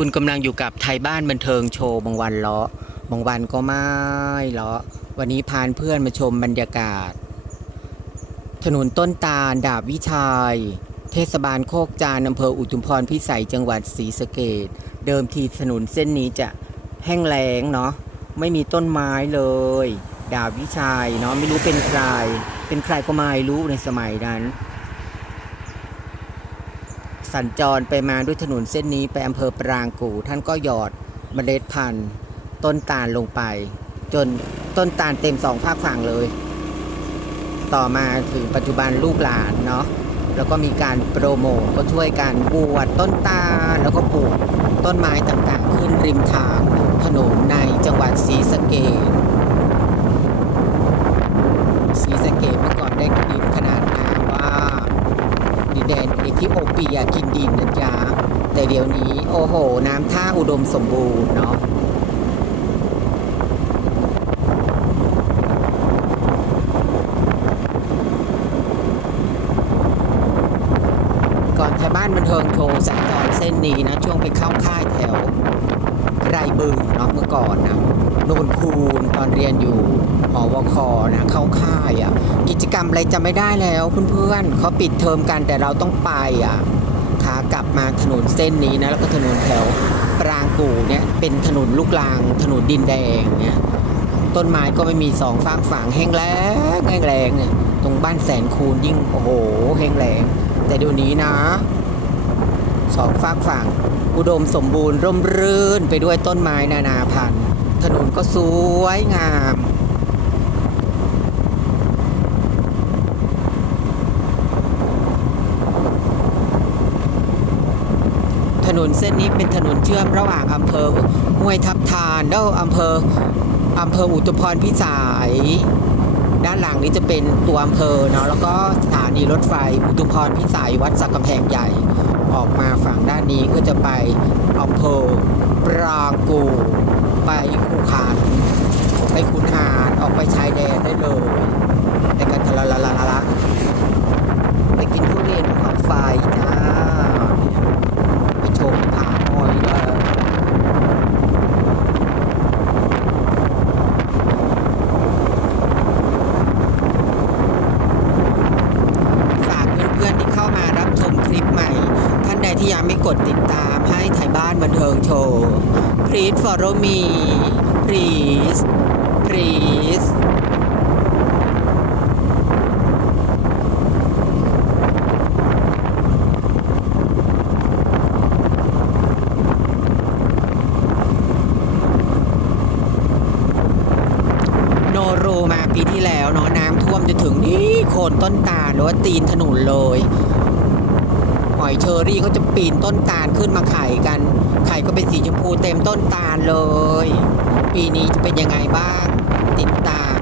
คุณกำลังอยู่กับไทยบ้านบันเทิงโชว์บางวันเลาะบางวันก็ไม่เลาะวันนี้พานเพื่อนมาชมบรรยากาศ ถนนต้นตาลดาบวิชัยเทศบาลโคกจานอำเภออุทุมพรพิสัยจังหวัดศรีสะเกดเดิมทีถนนเส้นนี้จะแห้งแล้งเนาะไม่มีต้นไม้เลย ดาบวิชัยเนาะไม่รู้เป็นใคร เป็นใครก็ไม่รู้ในสมัยนั้น สัญจรไปมาด้วยถนนเส้นนี้ไปอำเภอปรางกู่ ท่านก็หยอดเมล็ดพันธุ์ ต้นตาลลงไป จนต้นตาลเต็มสองภาคฝั่งเลย ต่อมาถึงปัจจุบันลูกหลานเนาะแล้วก็มีการโปรโมทก็ช่วยกันบวชต้นตาลแล้วก็ปลูกต้นไม้ต่างๆ ขึ้นริมทางถนนในจังหวัดศรีสะเกษศรีสะเกษเมื่อก่อนได้ดินขนาดนาว่าดินแดนเอ ธิโอเปียกินดินนะจ๊ะแต่เดี๋ยวนี้โอ้โห น้ำท่าอุดมสมบูรณ์เนาะก่อนไทยบ้านบันเทิงโชว์สัญจรเส้นนี้นะ ช่วงไปเข้าค่ายแถวไรบึงเนาะเมื่อก่อนนะ โนนคูนตอนเรียนอยู่ หอวคนะเข้าค่ายอะ่ะกิจกรรมอะไรจะไม่ได้แล้วเพื่อนๆเขาปิดเทอมกันแต่เราต้องไปอะขากลับมาถนนเส้นนี้นะแล้วก็ถนนแถวปรางกูเนี่ยเป็นถนนลูกรางถนนดินแดงเนี่ยต้นไม้ก็ไม่มีสองฟากฝั่งแห้งแล้งแห้งแรงเนี่ยตรงบ้านแสนคูนยิ่งโอ้โหแห้งแรงแต่เดี๋ยวนี้นะสองฝากฝั่งอุดมสมบูรณ์ร่มรื่นไปด้วยต้นไม้นานาพันธุ์ถนนก็สวยงาม นนเส้นนี้เป็นถนนเชื่อมระหว่างอำเภอห้วยทับทานแล้วอำเภออำเภออุตุพรพิสัยด้านหลังนี้จะเป็นตัวอำเภอเนาะแล้วก็สถานีรถไฟอุทุพรพิสัยวัดสักกำแพงใหญ่ ออกมาฝั่งด้านนี้ก็จะไปอำเภอปรางกูไปคูขานไปขุนหารออกไปชายแดนได้เลยในกันทะละละละละละไปกินทุเรียนภูเขาไฟจ้าไปชมผาหอยเลย ฝากเพื่อนๆที่เข้ามารับชมคลิปใหม่ ท่านใดที่ยังไม่กดติดตามให้ไทย บันเทิงโชว์ please follow me please please โนโรมาปีที่แล้วเนาะน้ำท่วมจะถึงนี่โคนต้นตาลหรือว่าตีนถนนเลย หอยเชอรี่เขาจะปีนต้นตาลขึ้นมาไข่กัน ไข่ก็เป็นสีชมพูเต็มต้นตาลเลย ปีนี้จะเป็นยังไงบ้าง ติดตาม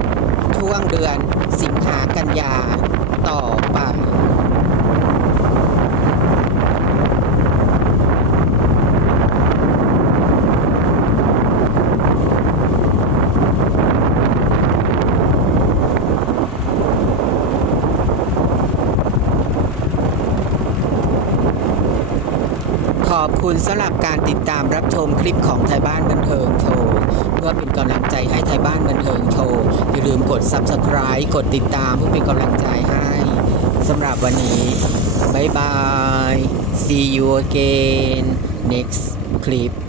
ช่วงเดือนสิงหากันยาต่อไป ข อบคุณสำหรับการติดตามรับชมคลิปของไทยบ้านบันเทิงโชว์เพื่อเป็นกำลังใจให้ไทยบ้านบันเทิงโชว์อย่าลืมกด Subscribe กดติดตามเพื่อเป็นกำลังใจให้สำหรับวันนี้บ๊ายบาย see you again next clip